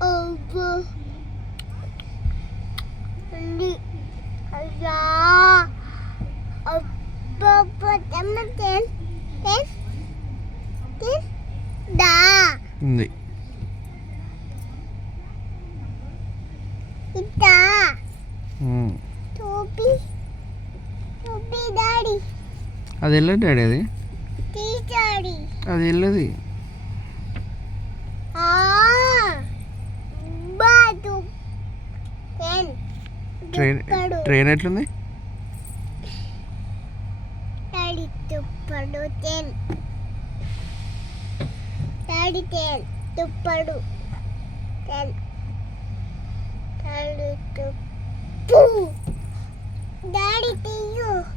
Over. Ya. Apa teman ten? Da. ఉంది. Ita. ఉమ్. Topi. Topi daddy. అది వెళ్ళదు daddy, అది Daddy. అది వెళ్ళదు. Batu. Ten. ట్రైన్ ఎట్లుంది? Daddy tuppadu ten. Daddy ten. Tuppadu ten. Daddy tuppadu.